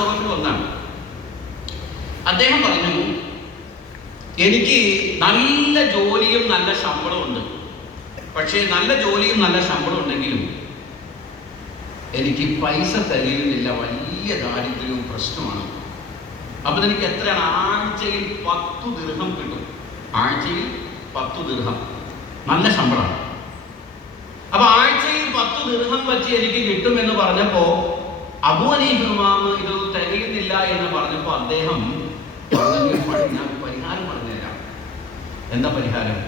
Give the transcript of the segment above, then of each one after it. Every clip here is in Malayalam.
സ്വഭാവത്തിൽ ഒന്നാണ്. അദ്ദേഹം പറഞ്ഞു, എനിക്ക് നല്ല ജോലിയും നല്ല ശമ്പളവും ഉണ്ട്. പക്ഷേ നല്ല ജോലിയും നല്ല ശമ്പളം ഉണ്ടെങ്കിലും എനിക്ക് പൈസ തികയുന്നില്ല, വലിയ ദാരിദ്ര്യവും പ്രശ്നമാണ്. അപ്പം എനിക്ക് എത്രയാണ്? ആഴ്ചയിൽ 10 ദിർഹം കിട്ടും. ആഴ്ചയിൽ 10 ദിർഹം, നല്ല ശമ്പളമാണ്. അപ്പൊ ആഴ്ചയിൽ 10 ദിർഹം വെച്ച് എനിക്ക് കിട്ടുമെന്ന് പറഞ്ഞപ്പോ അബൂ ഹനീഫ ഇമാം ഇതൊന്നും തികയുന്നില്ല എന്ന് പറഞ്ഞപ്പോൾ അദ്ദേഹം ഞാൻ പരിഹാരം പറഞ്ഞുതരാം. എന്താ പരിഹാരം?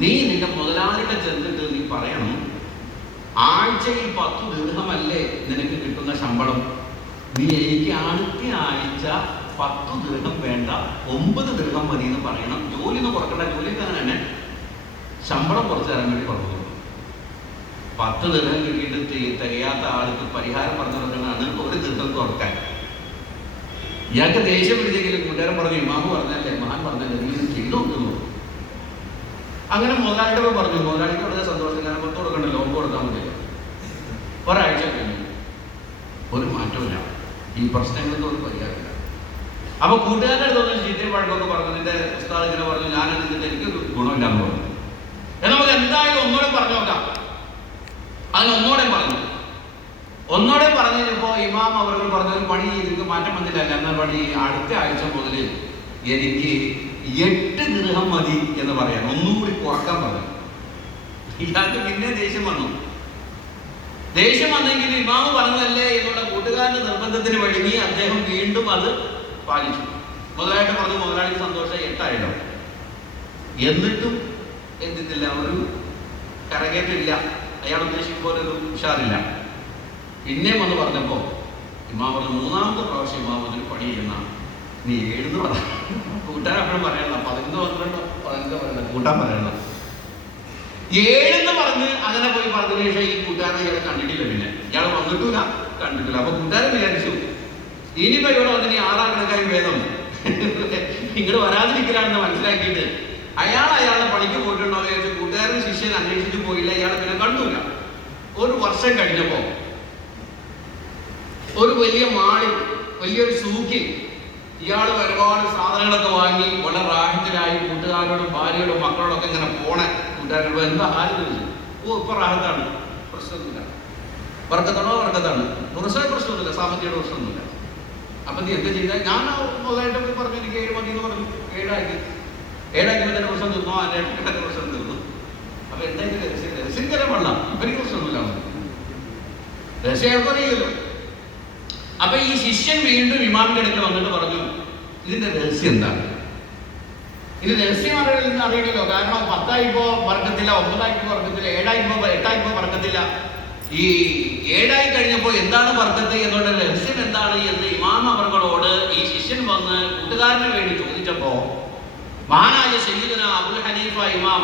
നീ നിന്റെ മുതലാളിയുടെ ചെന്നിട്ട് നീ പറയണം, ആഴ്ചയിൽ 10 ദിർഹമല്ലേ നിനക്ക് കിട്ടുന്ന ശമ്പളം, നീ എനിക്ക് അടുത്ത ആഴ്ച 10 ദിർഹം വേണ്ട, 9 ദിർഹം മതി എന്ന് പറയണം. ജോലി ഒന്നും കുറക്കണ്ട, ജോലി തന്നെ ശമ്പളം കുറച്ച് തരാൻ വേണ്ടി പറഞ്ഞു. 10 ദിർഹം കിട്ടിയിട്ട് തികയാത്ത ആൾക്ക് പരിഹാരം പറഞ്ഞു കൊടുക്കുന്നതാണ് 1 ദിർഹം കുറക്കാൻ. ഇയാൾക്ക് ദേഷ്യം പിടിച്ചെങ്കിലും കൂട്ടുകാരൻ പറഞ്ഞു, ഇമാമ് പറഞ്ഞല്ലേ, മഹാൻ പറഞ്ഞല്ലേ, നീ ചെയ്തു നോക്കുന്നു. അങ്ങനെ മുതലാളിയോട് പറഞ്ഞു. മുതലാളിക്ക് വളരെ സന്തോഷം, കാരണം 10 കൊടുക്കണ്ടല്ലോ, ലോൺ കൊടുക്കാൻ പറ്റില്ല. ഒരാഴ്ച കഴിഞ്ഞു, ഒരു മാറ്റമില്ല, ഈ പ്രശ്നങ്ങൾക്ക് ഒരു പരിഹാരമില്ല. അപ്പൊ കൂട്ടുകാരുടെ അടുത്തൊന്നും ചീത്തയും പഴക്കമൊക്കെ പറഞ്ഞു. നിന്റെ ഉസ്താദ് ഇങ്ങനെ പറഞ്ഞു, ഞാൻ എന്നിട്ട് എനിക്കൊരു ഗുണമില്ലാന്ന് പറഞ്ഞു. എന്നാൽ നമുക്ക് എന്തായാലും ഒന്നോടെ പറഞ്ഞു നോക്കാം. അതിന് ഒന്നോടെ പറഞ്ഞപ്പോൾ ഇമാം അവർ പറഞ്ഞു, ഒരു പണി നിങ്ങൾക്ക് മാറ്റം വന്നില്ല, എന്നാൽ പണി അടുത്ത ആഴ്ച മുതൽ എനിക്ക് 8 ദിർഹം മതി എന്ന് പറയാൻ, ഒന്നുകൂടി കുറക്കാൻ പറഞ്ഞു. ഇയാൾക്ക് പിന്നെ ദേഷ്യം വന്നെങ്കിൽ ഇമാമ് പറഞ്ഞതല്ലേ എന്നുള്ള കൂട്ടുകാരന്റെ നിർബന്ധത്തിന് വഴങ്ങി അദ്ദേഹം വീണ്ടും അത് പാലിച്ചു. മുതലായിട്ട് പറഞ്ഞു, മുതലാളിക്ക് സന്തോഷം, 8 ആയിട്ടോ. എന്നിട്ടും എന്തില്ല, ഒരു കരകയറ്റില്ല, അയാൾ ഉദ്ദേശിക്കും പോലെ ഒരു ഉഷാറില്ല. പിന്നെയും വന്ന് പറഞ്ഞപ്പോൾ ഇമാം പറഞ്ഞു, 3ാമത്തെ പ്രാവശ്യം ഇമാം അതിന് പണി ചെയ്യുന്ന, നീ 7 പറഞ്ഞു. കൂട്ടാൻ അപ്പോഴും പറയണ്ട, 11, 12, 15 പറയണ്ട, കൂട്ടാൻ പറയണ്ട, 7 പറഞ്ഞ് അങ്ങനെ പോയി പറഞ്ഞതിന് ശേഷം ഈ കൂട്ടുകാരനെ ഇയാളെ കണ്ടിട്ടില്ല. പിന്നെ ഇയാൾ വന്നിട്ടില്ല, കണ്ടിട്ടില്ല. അപ്പൊ കൂട്ടുകാരൻ വിചാരിച്ചു, ഇനിയിപ്പോ ഇവിടെ വന്നിട്ട് 6 കണക്കായി വേദം ഇങ്ങോട്ട് വരാതിരിക്കലാണെന്ന് മനസ്സിലാക്കിയിട്ട് അയാളുടെ പണിക്ക് പോയിട്ടുണ്ടോ എന്ന് ചോദിച്ചു. കൂട്ടുകാരൻ ശിഷ്യൻ അന്വേഷിച്ചു പോയില്ല, ഇയാളെ പിന്നെ കണ്ടില്ല. 1 വർഷം കഴിഞ്ഞപ്പോ ഒരു വലിയ മാളിൽ, വലിയൊരു സൂക്കിൽ ഇയാൾ ഒരുപാട് സാധനങ്ങളൊക്കെ വാങ്ങി വളരെ റാഹത്തിലായി കൂട്ടുകാരോടും ഭാര്യയോടും മക്കളോടൊക്കെ ഇങ്ങനെ പോണേ. കൂട്ടുകാരോട് എന്താ ഹാല് ചോദിച്ചു. ഇപ്പൊ റാഹത്താണ്, പ്രശ്നമൊന്നുമില്ല. വർക്കത്താണോ? വർക്കത്താണ്. പ്രശ്നമൊന്നുമില്ല, സാമ്പത്തിക പ്രശ്നമൊന്നുമില്ല. അപ്പൊ നീ എന്താ ചെയ്താൽ? ഞാൻ മുതലായിട്ട് പറഞ്ഞു, എനിക്ക് 7 മതി എന്ന് പറഞ്ഞു. 7 ആക്കി തന്നെ പ്രശ്നം തീർന്നു, 8 പ്രശ്നം തീർന്നു. അപ്പൊ എന്തായാലും രഹസ്യം തരാൻ പാടില്ല, ഇവർക്ക് പ്രശ്നമൊന്നുമില്ല, രഹസ്യം അറിയില്ലല്ലോ. അപ്പൊ ഈ ശിഷ്യൻ വീണ്ടും ഇമാമിന്റെ അടുത്ത് വന്നിട്ട് പറഞ്ഞു, ഇതിന്റെ രഹസ്യം എന്താണ്? ഇത് രഹസ്യം അറിയണല്ലോ, കാരണം 10 ആയിപ്പോ വർക്കത്തില്ല, 9 ആയിപ്പോ വർക്കത്തില്ല, 7 ആയിപ്പോ 8 ആയിപ്പോ വർക്കത്തില്ല. ഈ 7 ആയി കഴിഞ്ഞപ്പോ എന്താണ് വർക്കത്ത് എന്നുള്ള രഹസ്യം എന്താണ് എന്ന് ഇമാം അവർകളോട് ഈ ശിഷ്യൻ വന്ന് കൂട്ടുകാരന് വേണ്ടി ചോദിച്ചപ്പോ മഹാനായ സയ്യിദുന അബൂൽ ഹനീഫ ഇമാം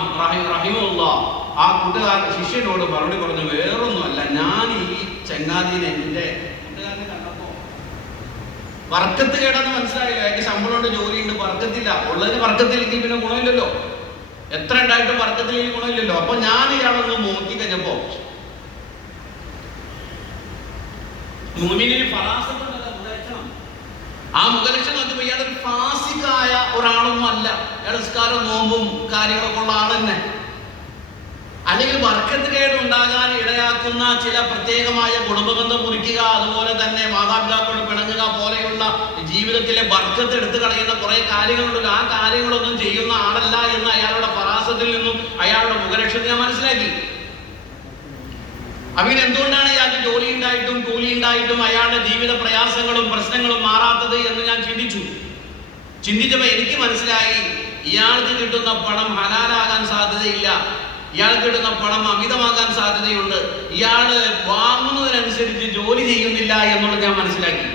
റഹിമഹുല്ലാഹ് ആ കൂട്ടുകാരൻ ശിഷ്യനോട് മറുപടി പറഞ്ഞു, വേറൊന്നുമല്ല, ഞാൻ ഈ ചങ്ങാതിനെ എന്റെ കൂട്ടുകാരനെ കണ്ടപ്പോ വർക്കത്ത് കേടാന്ന് മനസ്സിലായില്ല. എനിക്ക് ശമ്പളമുണ്ട്, ജോലിയുണ്ട്, വർക്കത്തില്ല. ഉള്ളതിന് വർക്കത്തില്ലെങ്കിൽ പിന്നെ ഗുണമില്ലല്ലോ, എത്ര ഉണ്ടായിട്ടും വർക്കത്തിലേക്ക് ഗുണമില്ലല്ലോ. അപ്പൊ ഞാൻ ഇയാളൊന്ന് നോക്കി കഴിഞ്ഞപ്പോ മുഅ്മിനിന് ഫറാസത്തുണ്ടല്ലോ, മുഖലക്ഷണം. ആ മുഖലക്ഷണം അത് ഇയാളൊരു ഫാസിക്കായ ഒരാളൊന്നും അല്ല. ഇയാൾ നിസ്കാരം, നോമ്പും കാര്യങ്ങളൊക്കെ ഉള്ള ആൾ തന്നെ. അല്ലെങ്കിൽ വർക്കത്തിലേട് ഉണ്ടാകാൻ ഇടയാക്കുന്ന ചില പ്രത്യേകമായ കുടുംബബന്ധം മുറിക്കുക, അതുപോലെ തന്നെ മാതാപിതാക്കളോട് പിണങ്ങുക പോലെയുള്ള ജീവിതത്തിലെ ബർക്കത്ത് എടുത്തു കളയുന്ന കുറെ കാര്യങ്ങളുണ്ടല്ലോ, ആ കാര്യങ്ങളൊന്നും ചെയ്യുന്ന ആളല്ല എന്ന് അയാളുടെ ഫറാസത്തിൽ നിന്നും അയാളുടെ മുഖലക്ഷണം ഞാൻ മനസ്സിലാക്കി. അവന് എന്തുകൊണ്ടാണ് ഇയാൾക്ക് ജോലി ഉണ്ടായിട്ടും കൂലി ഉണ്ടായിട്ടും അയാളുടെ ജീവിത പ്രയാസങ്ങളും പ്രശ്നങ്ങളും മാറാത്തത് എന്ന് ഞാൻ ചിന്തിച്ചപ്പോൾ എനിക്ക് മനസ്സിലായി, ഇയാൾക്ക് കിട്ടുന്ന പണം ഹലാലാകാൻ സാധ്യതയില്ല, ഇയാൾക്ക് കിട്ടുന്ന പണം അമിതമാകാൻ സാധ്യതയുണ്ട്, ഇയാള് വാങ്ങുന്നതിനനുസരിച്ച് ജോലി ചെയ്യുന്നില്ല എന്നുള്ളത് ഞാൻ മനസ്സിലാക്കി.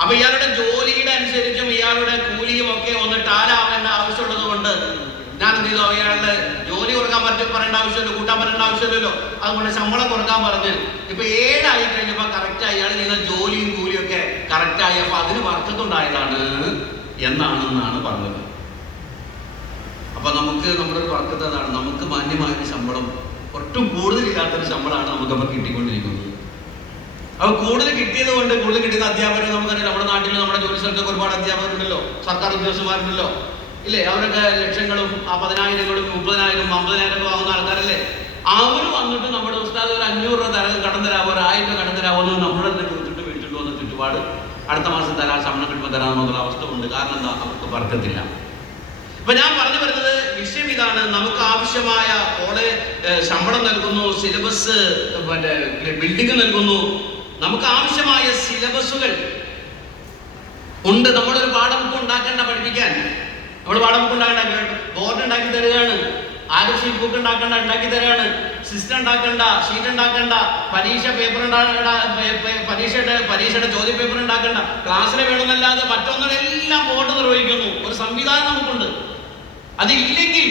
അപ്പൊ ഇയാളുടെ ജോലിയുടെ അനുസരിച്ചും ഇയാളുടെ കൂലിയും ഒക്കെ ഒന്ന് ടാലാവേണ്ട ആവശ്യമുള്ളത് കൊണ്ട് ഞാൻ എന്ത് ചെയ്തു, അയാളുടെ ജോലി കൊടുക്കാൻ പറയേണ്ട ആവശ്യമില്ല, കൂട്ടാൻ പറയേണ്ട ആവശ്യമില്ലല്ലോ, അതുകൊണ്ട് ശമ്പളം കൊടുക്കാൻ പറഞ്ഞ് ഇപ്പൊ 7 ആയി കഴിഞ്ഞപ്പോ കറക്റ്റായി ഇയാൾ ചെയ്യുന്ന ജോലിയും കൂലിയും ഒക്കെ കറക്റ്റായി. അപ്പൊ അതിന് വർക്കത്തുണ്ടായതാണ് എന്നാണെന്നാണ് പറഞ്ഞത്. അപ്പൊ നമുക്ക് നമ്മുടെ ഒരു വർക്കത്ത് അതാണ്, നമുക്ക് മാന്യമായൊരു ശമ്പളം, ഒട്ടും കൂടുതലില്ലാത്തൊരു ശമ്പളമാണ് നമുക്കപ്പോൾ കിട്ടിക്കൊണ്ടിരിക്കുന്നത്. അപ്പോൾ കൂടുതൽ കിട്ടിയത് കൊണ്ട് കൂടുതൽ കിട്ടുന്ന അധ്യാപകർ നമുക്കറിയാം. നമ്മുടെ നാട്ടിൽ നമ്മുടെ ജോലി സ്ഥലത്തൊക്കെ ഒരുപാട് അധ്യാപകരുണ്ടല്ലോ, സർക്കാർ ഉദ്യോഗസ്ഥന്മാരുണ്ടല്ലോ ഇല്ലേ? അവരൊക്കെ ലക്ഷങ്ങളും 10,000ങ്ങളും 30,000 50,000 വാങ്ങുന്ന ആൾക്കാരല്ലേ? അവർ വന്നിട്ട് നമ്മുടെ ഉസ്താദ് ഒരു 500 രൂപ കടം തരാമോ, ഒരു 1000 രൂപ കടം തരാമോ എന്ന് നമ്മളെ ചോദിച്ചിട്ട് മേടിച്ചിട്ട് വന്ന ചുറ്റുപാട് അടുത്ത മാസം തരാൻ ശമ്പളം കിട്ടുമ്പോൾ തരാമെന്നുള്ള അവസ്ഥ ഉണ്ട്. കാരണം എന്താ? അവർക്ക് വർക്കത്തില്ല. അപ്പൊ ഞാൻ പറഞ്ഞു വരുന്നത് വിഷയം ഇതാണ്. നമുക്ക് ആവശ്യമായ ശമ്പളം നൽകുന്നു, സിലബസ് ബിൽഡിംഗ് നൽകുന്നു, നമുക്ക് ആവശ്യമായ സിലബസുകൾ ഉണ്ട്. നമ്മളൊരു പാഠബുക്ക് ഉണ്ടാക്കേണ്ട, പഠിപ്പിക്കാൻ നമ്മൾ പാഠബുക്ക് ഉണ്ടാക്കേണ്ട, ബോർഡ് ഉണ്ടാക്കി തരികയാണ്, ആരും ഷീറ്റ് ബുക്ക് ഉണ്ടാക്കി തരികയാണ്, സിസ്റ്റം ഉണ്ടാക്കണ്ട, ഷീറ്റ് ഉണ്ടാക്കണ്ട, പരീക്ഷയുടെ ചോദ്യ പേപ്പർ ഉണ്ടാക്കണ്ട, ക്ലാസ്സിലെ വേണമെന്നല്ലാതെ മറ്റൊന്നിനെല്ലാം ബോർഡ് നിർവഹിക്കുന്നു. ഒരു സംവിധാനം നമുക്കുണ്ട്. അതില്ലെങ്കിൽ